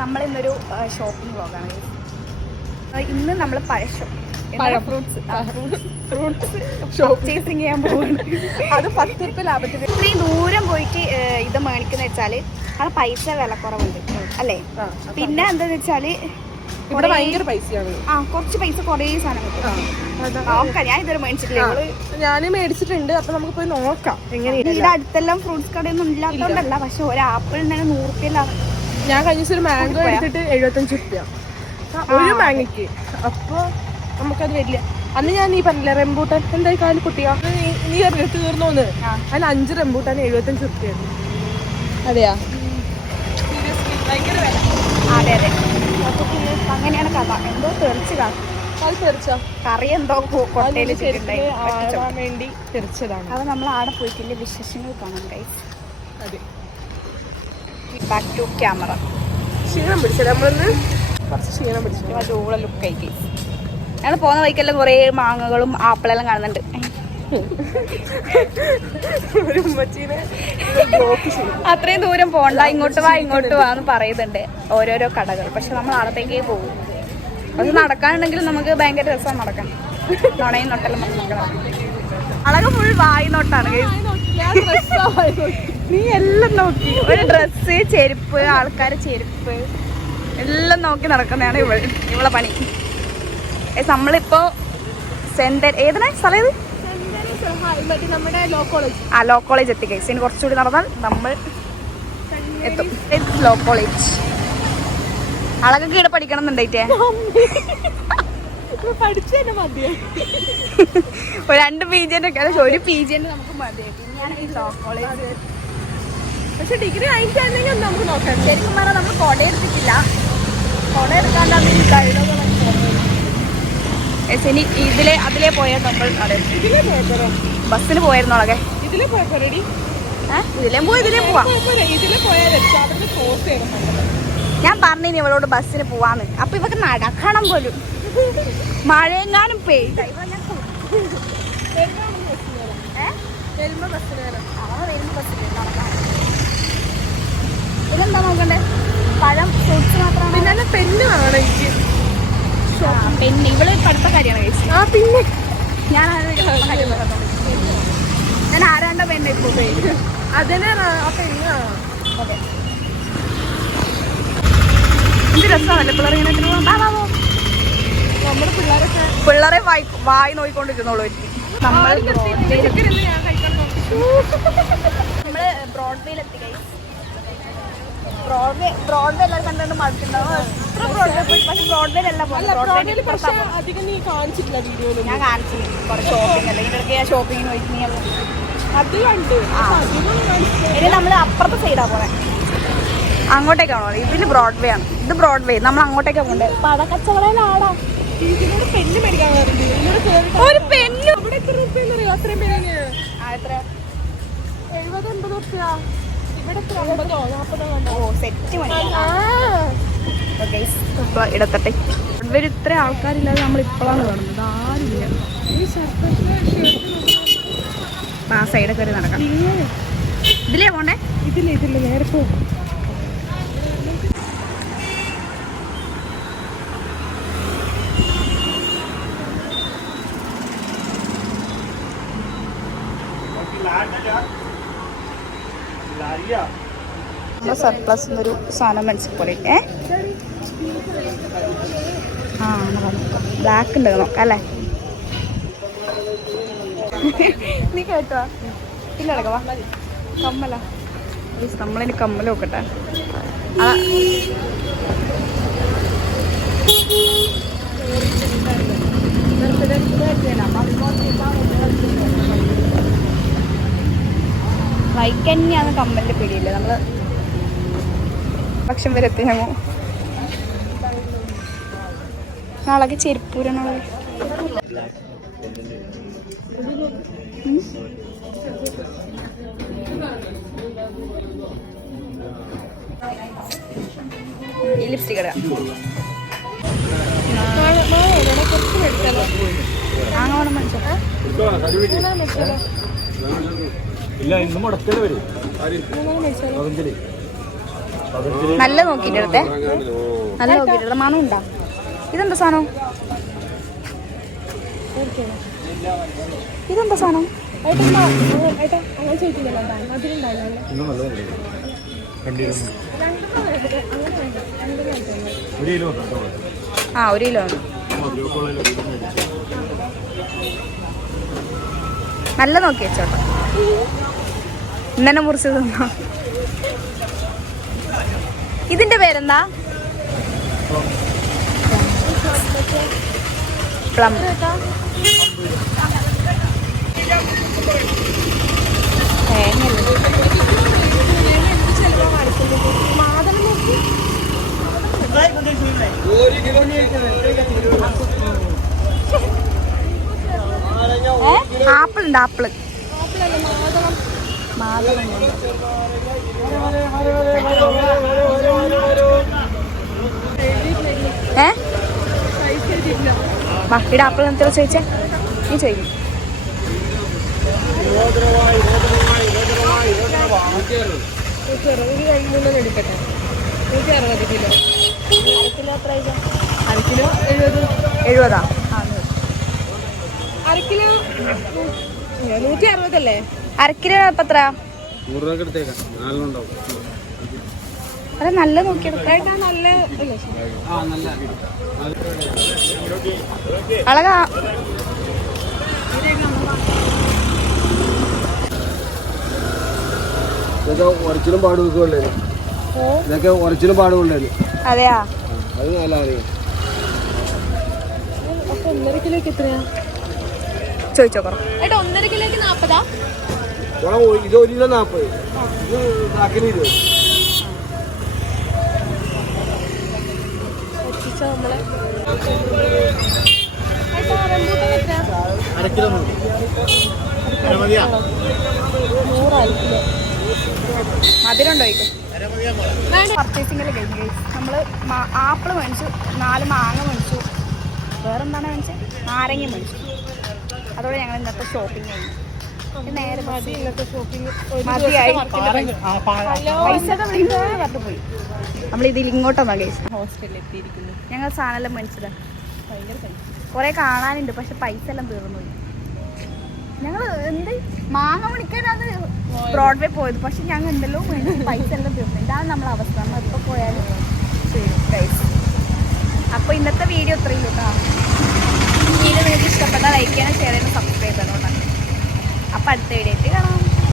നമ്മളിന്നൊരു shopping വ്ളോഗാണ്. ഇന്ന് നമ്മൾ ഫ്രൂട്ട്സ് പർച്ചേസിങ് ചെയ്യാൻ പോകുന്നത്. അത് 10 രൂപ ലാഭത്തിൽ. ഇത്രയും ദൂരം പോയിട്ട് ഇത് മേടിക്കുന്ന വെച്ചാൽ അവിടെ പൈസ വിലക്കുറവുണ്ട് അല്ലേ. പിന്നെ എന്താന്ന് വെച്ചാല് ഭയങ്കര പൈസയാണ്. കുറച്ച് പൈസ കുറേ സാധനം കിട്ടും. നോക്കാം, ഞാൻ ഇതുവരെ മേടിച്ചിട്ടില്ല. ഞാൻ മേടിച്ചിട്ടുണ്ട്. അപ്പൊ നമുക്ക് പോയി നോക്കാം എങ്ങനെയാണ്. ഇവിടെ അടുത്തെല്ലാം ഫ്രൂട്ട്സ് കടയൊന്നും ഇല്ലാത്തതുകൊണ്ടല്ല, പക്ഷെ ഒരു ആപ്പിളിന് 100 രൂപയിലാണ്. ഞാൻ കഴിഞ്ഞ ദിവസം ഒരു മാംഗോ എടുത്തിട്ട് 75 രൂപ ഒരു മാങ്ങയ്ക്ക്. അപ്പൊ നമുക്കത് വരില്ല. അന്ന് ഞാൻ നീ പറഞ്ഞില്ല റംബൂട്ടാൻ എന്തായി കാല് കുട്ടിയാ നീ തീർന്നോന്ന്. അതിന് 5 റംബൂട്ടാൻ 75 രൂപയാണ്. അതെയാ? ഭയങ്കര വില. അതെ അതെ, അങ്ങനെയാണ് കഥ. എന്തോ തെറിച്ചോ കറി എന്തോ കൊട്ടയിൽ വേണ്ടി തെറിച്ചതാണ്. അത് നമ്മൾ ആടെ പോയിട്ടില്ല, വിശേഷങ്ങൾ കാണാം ഗൈസ്. അതെ, ബാക്ക് ടു ക്യാമറ. ക്ഷീണം പിടിച്ചത് നമ്മളൊന്ന് കുറച്ച് ക്ഷീണം പിടിച്ചു. അതുകൂടെ ലുക്കായി ഗൈസ്. ഞങ്ങൾ പോകുന്ന വഴിക്കെല്ലാം കുറേ മാങ്ങകളും ആപ്പിളെല്ലാം കാണുന്നുണ്ട്. അത്രയും ദൂരം പോണ്ട, ഇങ്ങോട്ട് വാ എന്ന് പറയുന്നുണ്ട് ഓരോരോ കടകൾ. പക്ഷെ നമ്മൾ അവിടത്തേക്കേ പോകും. പക്ഷെ നടക്കാനുണ്ടെങ്കിലും നമുക്ക് ഭയങ്കര രസമാണ് നടക്കാൻ. നുണയും നൊട്ടെല്ലാം നടക്കണം. അളക ഫുൾ വായി നോട്ടാണ്. നീ എല്ലാം നോക്കി, ഒരു ഡ്രസ്സ്, ചെരുപ്പ്, ആൾക്കാരെ ചെരുപ്പ് എല്ലാം നോക്കി നടക്കുന്നതാണ് ഇവളെ പണി. നമ്മളിപ്പോ ഏതാണ് സ്ഥലം? ലോ കോളേജ് എത്തി ഗൈസ്. ഇനി കുറച്ചുകൂടി നടന്നാൽ നമ്മൾ എത്തും. Law college. അളകൊക്കെ ഇവിടെ പഠിക്കണം എന്നുണ്ടായിട്ടേ ഒരു 2 PG ഒരു PG നമുക്ക് മതിയായി. പിന്നെയാണ് ഈ ലോ കോളേജ്. പക്ഷെ ഡിഗ്രി ആയിട്ടാണെങ്കിൽ നമുക്ക് നോക്കാം. ശരിക്കും പറഞ്ഞാൽ നമ്മൾ കൊട എടുത്തിട്ടില്ല. കൊട എടുക്കാണ്ടാണ് അതിലേ പോയാൽ നമ്മൾ ബസ്സിന് പോയിരുന്നോളെ. ഇതിലേ പോവാം. ഞാൻ പറഞ്ഞിനി ഇവളോട് ബസ്സിന് പോവാന്ന്. അപ്പൊ ഇവക്ക് നടക്കണം പോലും. മഴയെങ്ങാനും പെയ്ത ഇതെന്താ നോക്കണ്ടേ? പഴം, ഫ്രൂട്ട്സ് മാത്രമാണ്. പിന്നെ പെണ്ണ് വേണം എനിക്ക്. പെണ്ണ് ഇവള് പഠിത്ത കാര്യമാണ് കഴിച്ചത്. പിന്നെ ഞാൻ ആരാണ്ട പെണ്ണ് ഇപ്പൊ അതിനെ പെണ്ണ്. എന്ത് രസമാണല്ലേ പിള്ളേർ ഇങ്ങനെ. നമ്മുടെ പിള്ളേരെ വായി നോക്കിക്കൊണ്ടിരുന്നോളൂ. നമ്മള് ബ്രോഡ്വേയിലെത്തി ഗൈസ്. ബ്രോഡ്വേ എല്ലാം കണ്ടുകൊണ്ട് മടുക്കുന്നുണ്ടാവും. എത്ര ബ്രോഡ്വേ പോയി, പക്ഷെ ബ്രോഡ്വേയിലല്ല പോകുന്നത്. ഞാൻ കാണിച്ചില്ല കുറെ ഷോപ്പിംഗ്. അല്ലെങ്കിൽ ഞാൻ ഷോപ്പിങ്ങിന് പോയി. ഇനി നമ്മൾ അപ്പുറത്തെ സൈഡാ പോണേ. അങ്ങോട്ടേക്കാണോ? ഇതില് ബ്രോഡ്വേ ആണ്. ഇത് ബ്രോഡ്വേ. നമ്മൾ അങ്ങോട്ടേക്കാ പോണ്ടേ. പടക്കച്ചവടയിലാടാ. പെണ്ണ് മേടിക്കാൻ ഒരു പെണ്ണ് എത്ര രൂപ? അത്രയും പേര് എത്ര? 70-80 രൂപ. ഇവിടെ 50-40 സെറ്റ് മതി. ഇടത്തട്ടെ. ഇവർ ഇത്ര ആൾക്കാരില്ലാതെ നമ്മൾ ഇപ്പോഴാണ് കാണുന്നത്. ആരുമില്ല. ആ സൈഡൊക്കെ ഒരു നടക്കാം. ഇതിലേ പോണ്ടേ? ഇതില്ല നേരെ പോകും. സർപ്ലസ് എന്നൊരു സാധനം മനസ്സിൽ ബ്ലാക്ക് ഉണ്ട് നോക്കാം അല്ലേ. നീ കേട്ടോ? ഇല്ല അടക്കവാ. കമ്മല. നമ്മളിനി കമ്മല നോക്കട്ടെ. വൈക്ക് തന്നെയാണ് കമ്മലിന്റെ പിടിയില്ല. നമ്മള് പക്ഷം വരെ എത്തി. ഞങ്ങൾ നാളെ ചെരുപ്പൂരാണുള്ളത്. ഈ ലിപ്സ്റ്റിക് ഇടാം. അങ്ങനെ മനസ്സിലാക്കാം. ഇല്ല ഇന്ന് മുടക്കല് വരും. നല്ല നോക്കിട്ടെടുത്തേ, നല്ല നോക്കിട്ടെടുത്ത. മണം ഉണ്ടാ? ഇതെന്താ സാധനം? ഇതെന്താ സാധനം? അങ്ങനെ ചോദിക്കുന്നില്ല, അതിലുണ്ടാവില്ല. ആ 1 കിലോ നല്ല നോക്കി വെച്ചോട്ടോ. ഇന്നെ മുറിച്ച് തിന്നോ. ഇതിന്റെ പേരെന്താ? പ്ലം. ആപ്പിൾ ഉണ്ട്, ആപ്പിള്. ഇവിടെ ആപ്പിൾ എത്ര ചോദിച്ചേ? നീ ചോദിക്കും. എടുക്കട്ടെ. 160 കിലോ. കിലോ എത്ര? 1/2 കിലോ 70. അര കിലോ 160 അല്ലേ? 1/2 കിലോ ഇപ്പൊ എത്ര? അതെ, നല്ല നോക്കിയെടുക്കാം. നല്ല അളകാ. ഒറിജിനും പാടുകൊള്ളേ? ഇതൊക്കെ ഒറിജിനും പാടുകൊള്ളേ? അതെയാ? അത് നല്ല അറിയാം. 1.5 കിലോക്ക് എത്രയാ ചോദിച്ചോ. 1.5 കിലോക്ക് 40. ഇത് 1 കിലോ 40. ഇത് ബാക്കി 20. മധുരമുണ്ടോ? പർച്ചേസിംഗിൽ കഴിഞ്ഞു. നമ്മൾ ആപ്പിൾ മേടിച്ചു, 4 മാങ്ങ മേടിച്ചു, വേറെന്താണ് മേടിച്ചത്? നാരങ്ങ മേടിച്ചു. അതോടെ ഞങ്ങൾ ഇന്നത്തെ ഷോപ്പിംഗ് കഴിഞ്ഞു. നേരെ മതിയായി. പോയി. നമ്മളിതിൽ ഇങ്ങോട്ടാണ് ഗൈസ് ഹോസ്റ്റലിൽ എത്തിയിരിക്കുന്നു. ഞങ്ങൾ സാധനമെല്ലാം മേടിച്ചത്. കുറെ കാണാനുണ്ട്, പക്ഷെ പൈസ എല്ലാം തീർന്നു. ഞങ്ങൾ എന്ത് മാങ്ങ മേടിക്കാനാണ് ബ്രോഡ്വേ പോയത്, പക്ഷെ ഞങ്ങൾ എന്തെല്ലോ മേടിച്ച് പൈസ എല്ലാം തീർന്നു. ഇതാണ് നമ്മളെ അവസ്ഥ. നമ്മൾ എപ്പോൾ പോയാലും ചെയ്യും ഗൈസ്. അപ്പോൾ ഇന്നത്തെ വീഡിയോ ഇത്രയും കേട്ടോ. വീഡിയോ നിങ്ങൾക്ക് ഇഷ്ടപ്പെട്ടാൽ ലൈക്ക് ചെയ്യാനും ഷെയർ ചെയ്യാനും സബ്സ്ക്രൈബ് ചെയ്യണം കേട്ടോ. അപ്പോൾ അടുത്ത വീഡിയോ ആയിട്ട് കാണാം.